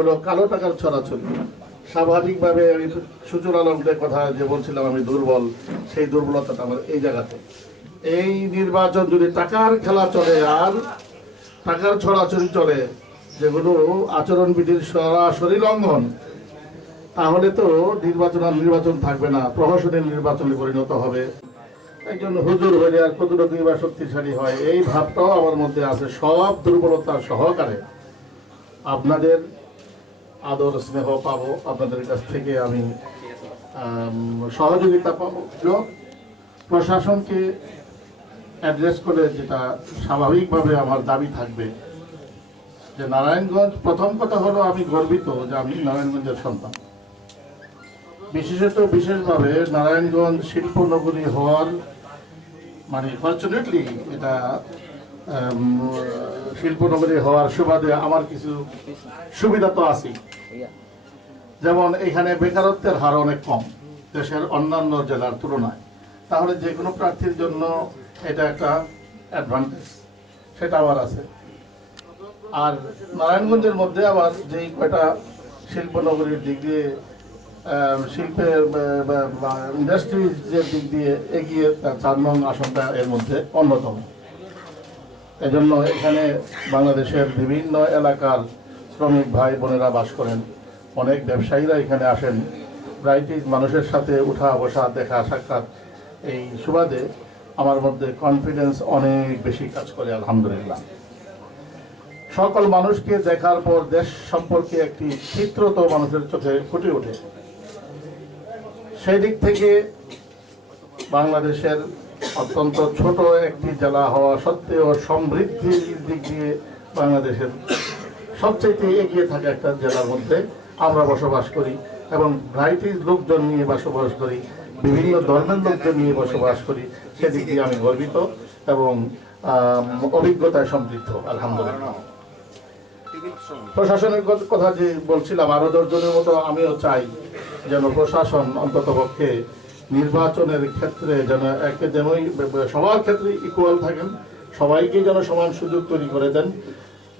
হলো কালো টাকার ছড়াছড়ি। স্বাভাবিকভাবে আমি সুচল আলমদের কথা যে বলছিলাম, আমি দুর্বল, সেই দুর্বলতাটা আমার এই জায়গাতে। এই নির্বাচন যদি টাকার খেলা চলে আর টাকার ছড়াছড়ি চলে, যেগুলো আচরণবিধির সরাসরি লঙ্ঘন, তাহলে তো নির্বাচন আর নির্বাচন থাকবে না, প্রহসনের নির্বাচনে পরিণত হবে। একজন হুজুর হইলে আর কতটুকু বা শক্তিশালী হয়, এই ভাবটাও আমার মধ্যে আছে। সব দুর্বলতা সহকারে আপনাদের আদর, স্নেহ পাবো। আপনাদের কাছ থেকে আমি সহযোগিতা পাবো। প্রশাসনকে অ্যাড্রেস করে যেটা স্বাভাবিকভাবে আমার দাবি থাকবে, যে নারায়ণগঞ্জ, প্রথম কথা হলো আমি গর্বিত যে আমি নারায়ণগঞ্জের সন্তান। বিশেষত বিশেষভাবে নারায়ণগঞ্জ শিল্প নগরী হওয়ার মানে ফর্চুনেটলি এটা শিল্পনগরী হওয়ার সুবাদে আমার কিছু সুবিধা তো আছেই। যেমন এখানে বেকারত্বের হার অনেক কম, দেশের অন্যান্য জেলার তুলনায়। তাহলে যে কোনো প্রার্থীর জন্য এটা একটা অ্যাডভান্টেজ সেটা আবার আছে। আর নারায়ণগঞ্জের মধ্যে আবার যেই কয়টা শিল্পনগরীর দিক দিয়ে শিল্পের ইন্ডাস্ট্রিজের দিক দিয়ে এগিয়ে, তার চার নং আসনটা এর মধ্যে অন্যতম। এজন্য এখানে বাংলাদেশের বিভিন্ন এলাকার শ্রমিক ভাই বোনেরা বাস করেন। অনেক ব্যবসায়ীরা এখানে আসেন। ব্রাইটিজ মানুষের সাথে উঠা বসা, দেখা, সাক্ষাৎ এই সুবাদে আমার মধ্যে কনফিডেন্স অনেক বেশি কাজ করে, আলহামদুলিল্লাহ। সকল মানুষকে দেখার পর দেশ সম্পর্কে একটি চিত্র তো মানুষের চোখে ফুটে ওঠে। সেই দিক থেকে বাংলাদেশের অত্যন্ত ছোট একটি জেলা হওয়া সত্ত্বেও সমৃদ্ধির দিক দিয়ে বাংলাদেশের সবচেয়ে এগিয়ে থাকা একটা জেলার মধ্যে। আমরা বসবাস করি এবং ভ্রাইটিস লোকজন নিয়ে বসবাস করি, বিভিন্ন ধর্মের লোকজন নিয়ে বসবাস করি, সেদিক দিয়ে আমি গর্বিত এবং অভিজ্ঞতায় সমৃদ্ধ, আলহামদুলিল্লাহ। প্রশাসনের কথা যে বলছিলাম, আরও দশজনের মতো আমিও চাই যেন প্রশাসন অন্তত পক্ষে নির্বাচনের ক্ষেত্রে যেন একে ব- সবার ক্ষেত্রে ইকুয়াল থাকেন, সবাইকে যেন সমান সুযোগ তৈরি করে দেন,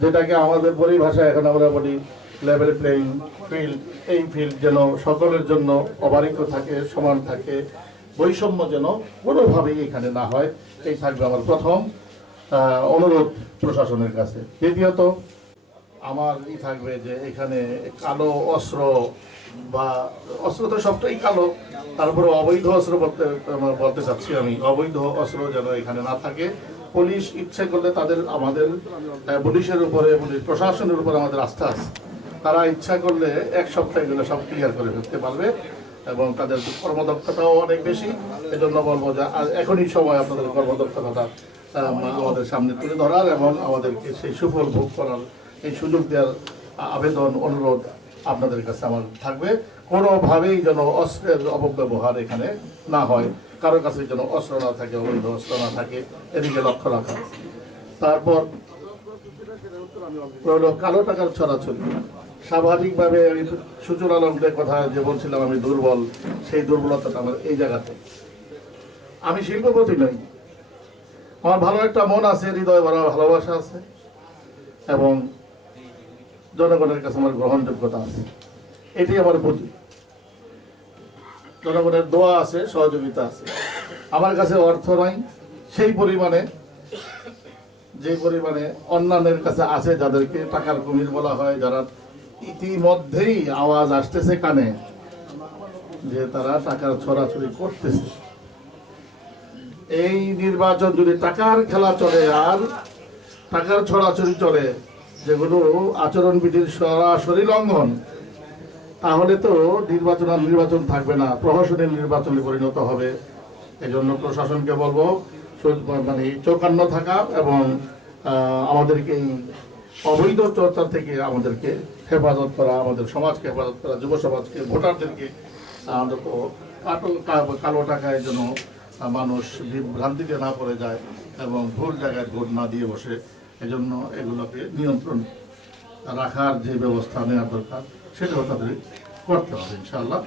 যেটাকে আমাদের পরিভাষায় এখন আমরা বলি লেভেল প্লেইং ফিল্ড এই ফিল্ড যেন সকলের জন্য অবারিত থাকে, সমান থাকে, বৈষম্য যেন কোনোভাবেই এখানে না হয়, এই থাকবে আমার প্রথম অনুরোধ প্রশাসনের কাছে। দ্বিতীয়ত আমার ই থাকবে যে এখানে কালো অস্ত্র বা অস্ত্র তো সবটাই কালো। তারপরে অবৈধ অস্ত্র বলতে বলতে চাচ্ছি আমি। অবৈধ অস্ত্র যেন এখানে না থাকে। পুলিশ ইচ্ছে করলে তাদের আমাদের পুলিশের উপরে পুলিশ প্রশাসনের উপরে আমাদের আস্থা আছে। তারা ইচ্ছা করলে এক সপ্তাহে এগুলো সব ক্লিয়ার করে ফেলতে পারবে এবং তাদের কর্মদক্ষতাও অনেক বেশি। এজন্য বলব যে এখনই সময় আপনাদের কর্মদক্ষতাটা আম, আমাদের সামনে তুলে ধরার এবং আমাদেরকে সেই সুফল ভোগ করার এই সুযোগ দেওয়ার আবেদন অনুরোধ আপনাদের কাছে আমার থাকবে। কোনোভাবেই যেন অস্ত্রের অপব্যবহার এখানে না হয়। কারও কাছে যেন অস্ত্র না থাকে, অবৈধ অস্ত্র না থাকে, এদিকে লক্ষ্য রাখা। তারপর হলো কালো টাকার ছড়াছড়ি। স্বাভাবিকভাবে আমি সুচল আলমদের কথা যে বলছিলাম, আমি দুর্বল, সেই দুর্বলতাটা আমার এই জায়গাতে। আমি শিল্পপতি নই। আমার ভালো একটা মন আছে, হৃদয় ভরা ভালোবাসা আছে। এবং জনগণের কাছে আমার গ্রহণযোগ্যতা আছে। এটি আমার পুঁজি। জনগণের দোয়া আছে, সহযোগিতা আছে। আমার কাছে অর্থ নাই। সেই পরিমাণে, যে পরিমাণে অন্যান্যের কাছে আছে, যাদেরকে টাকার কুমির বলা হয়, যারা ইতিমধ্যেই আওয়াজ আসতেছে কানে, যে তারা টাকার ছড়াছড়ি করতেছে। এই নির্বাচন যদি টাকার খেলা চলে আর টাকার ছড়াছড়ি চলে যেগুলো আচরণবিধির সরাসরি লঙ্ঘন, তাহলে তো নির্বাচন আর নির্বাচন থাকবে না। প্রহসনের নির্বাচনে পরিণত হবে। এই জন্য প্রশাসনকে বলব মানে চৌকান্ন থাকা এবং আমাদেরকে অবৈধ চর্চা থেকে আমাদেরকে হেফাজত করা, আমাদের সমাজকে হেফাজত করা, যুব সমাজকে, ভোটারদেরকে কাটো কালো টাকায় যেন মানুষ বিভ্রান্তিতে না পড়ে যায় এবং ভুল জায়গায় ভোট না দিয়ে বসে। এজন্য এগুলোকে নিয়ন্ত্রণ রাখার যে ব্যবস্থা নেওয়া দরকার সেটাও তাদের করতে হবে ইনশাআল্লাহ।